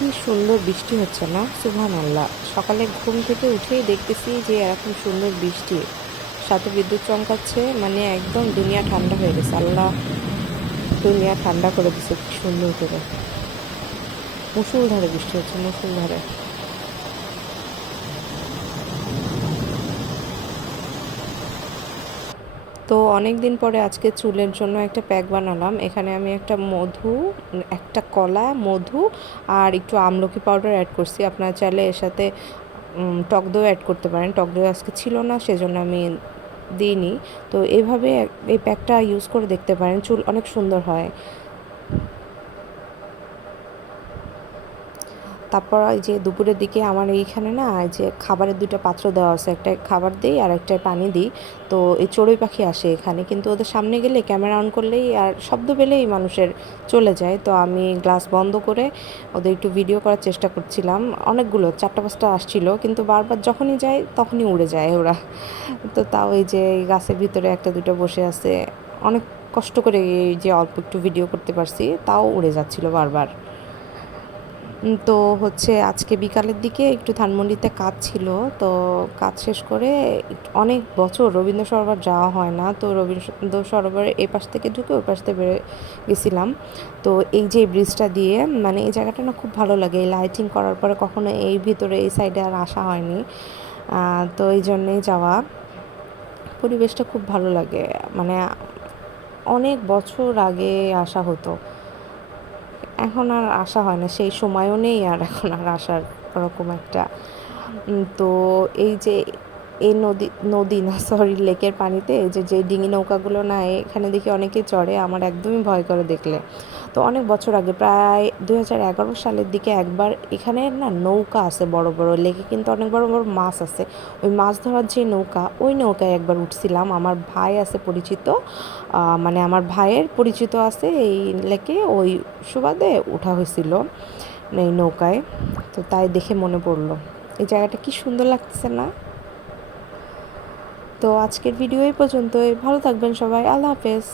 কি সুন্দর বৃষ্টি হচ্ছে না? সুভান আল্লাহ সকালে ঘুম থেকে উঠেই দেখতেছি যে এরকম সুন্দর বৃষ্টি। সাথে বিদ্যুৎ চমকাচ্ছে মানে একদম দুনিয়া ঠান্ডা হয়ে গেছে। আল্লাহ দুনিয়া ঠান্ডা করে দিচ্ছে কি সুন্দর করে। মুসুলধারে বৃষ্টি হচ্ছে, মুসুল মুসুলধারে তো অনেক দিন পরে আজকে চুলের জন্য একটা প্যাক বানালাম। এখানে আমি একটা মধু, একটা কলা, মধু আর একটু আমলকি পাউডার অ্যাড করছি। আপনারা চাইলে এর সাথে টক দই অ্যাড করতে পারেন। টক দই আজকে ছিল না, সেজন্য আমি দিইনি। তো এভাবে এই প্যাকটা ইউজ করে দেখতে পারেন। চুল অনেক সুন্দর হয়। তারপর এই যে দুপুরের দিকে আমার এইখানে না, এই যে খাবারের দুটো পাত্র দেওয়া আছে, একটা খাবার দিই আর একটা পানি দিই। তো এই চড়ুই পাখি আসে এখানে, কিন্তু ওদের সামনে গেলে ক্যামেরা অন করলেই আর শব্দ পেলেই মানুষের চলে যায়। তো আমি গ্লাস বন্ধ করে ওদের একটু ভিডিও করার চেষ্টা করছিলাম। অনেকগুলো, চারটা, পাঁচটা আসছিল, কিন্তু বারবার যখনই যায় তখনই উড়ে যায় ওরা। তো তাও এই যে গাছের ভিতরে একটা দুটো বসে আছে। অনেক কষ্ট করে এই যে অল্প একটু ভিডিও করতে পারছি, তাও উড়ে যাচ্ছিল বারবার। তো হচ্ছে আজকে বিকালের দিকে একটু ধানমন্ডিতে কাজ ছিল, তো কাজ শেষ করে অনেক বছর রবীন্দ্র সরোবর যাওয়া হয় না, তো রবীন্দ্র সরোবরের এ পাশ থেকে ঢুকে ওই পাশ থেকে গেছিলাম। তো এই যে ব্রিজটা দিয়ে মানে এই জায়গাটা না খুব ভালো লাগে, এই লাইটিং করার পরে কখনো এই ভিতরে, এই সাইডে আর আসা হয়নি। তো এই জন্যেই যাওয়া। পরিবেশটা খুব ভালো লাগে মানে অনেক বছর আগে আসা হতো। এখন আর আসা হয় না, সেই সময়ও নেই আর এখন আর আসার ওরকম একটা। তো এই যে এই নদী নদী না সরি লেকের পানিতে যে যে ডিঙি নৌকাগুলো না, এখানে দেখি অনেকে চড়ে, আমার একদমই ভয় করে দেখলে। তো অনেক বছর আগে, প্রায় দুই হাজার এগারো সালের দিকে একবার এখানে না নৌকা আছে বড় বড়, লেকে কিন্তু অনেক বড় বড় মাছ আছে। ওই মাছ ধরার যে নৌকা, ওই নৌকায় একবার উঠছিলাম। আমার ভাই আছে পরিচিত মানে আমার ভাইয়ের পরিচিত আছে এই লেকে, ওই সুবাদে ওঠা হয়েছিল এই নৌকায়। তো তাই দেখে মনে পড়ল। এই জায়গাটা কি সুন্দর লাগতেছে না? তো আজকের ভিডিও এই পর্যন্তই। ভালো থাকবেন সবাই। আল্লাহ হাফেজ।